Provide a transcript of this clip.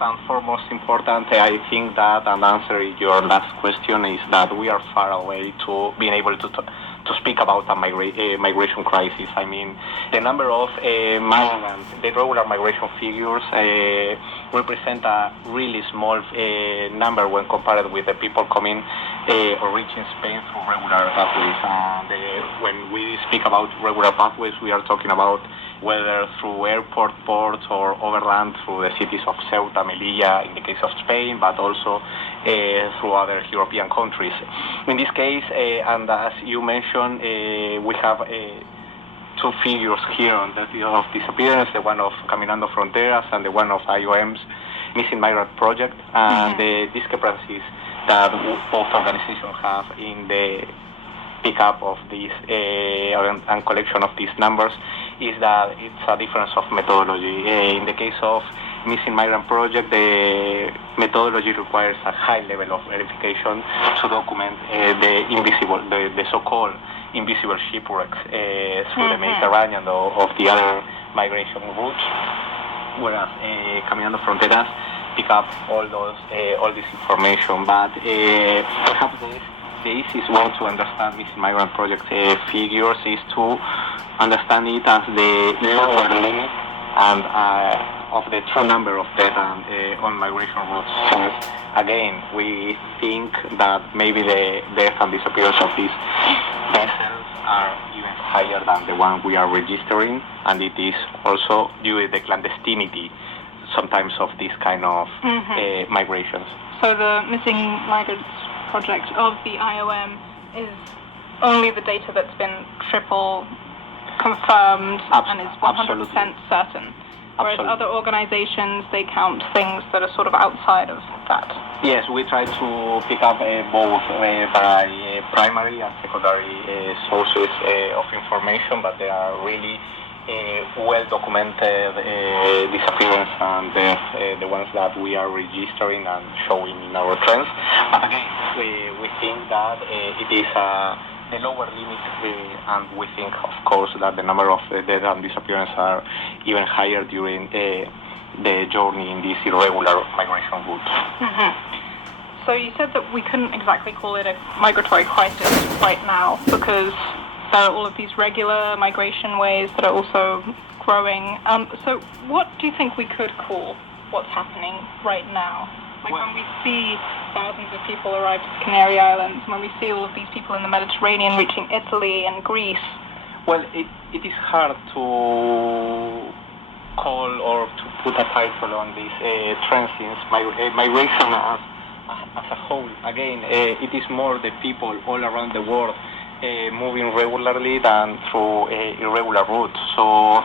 and foremost important, I think that, and answering your last question, is that we are far away to being able to speak about a migration crisis. I mean, the number of migrants, the regular migration figures represent a really small number when compared with the people coming or reaching Spain through regular pathways. And when we speak about regular pathways, we are talking about whether through airport, ports, or overland through the cities of Ceuta, Melilla, in the case of Spain, but also through other European countries. In this case, and as you mentioned, we have two figures here on the field of disappearance, the one of Caminando Fronteras and the one of IOM's Missing Migrant Project, and the discrepancies that both organizations have in the pickup of these and collection of these numbers is that it's a difference of methodology. In the case of Missing Migrant Project, the methodology requires a high level of verification to document the so-called invisible shipwrecks through the Mediterranean or of the other migration routes, whereas Caminando Fronteras pick up all this information. But perhaps the easiest way to understand Missing Migrant Project figures is to understand it as the lower limit and of the true number of deaths on migration routes. Since, again, we think that maybe the death and disappearance of these vessels are even higher than the one we are registering, and it is also due to the clandestinity sometimes of these kind of migrations. So the Missing Migrants Project of the IOM is only the data that's been triple confirmed and is 100% certain. Whereas other organizations, they count things that are sort of outside of that. Yes, we try to pick up both by primary and secondary sources of information, but they are really well-documented disappearance and the ones that we are registering and showing in our trends. But again, we think that it is the lower limit, and we think, of course, that the number of death and disappearance are even higher during the journey in this irregular migration route. So you said that we couldn't exactly call it a migratory crisis right now because there are all of these regular migration ways that are also growing. So what do you think we could call what's happening right now? Like when we see thousands of people arrive to the Canary Islands, when we see all of these people in the Mediterranean reaching Italy and Greece. Well, it is hard to call or to put a title on this trend since migration as a whole. Again, it is more the people all around the world moving regularly than through irregular routes. So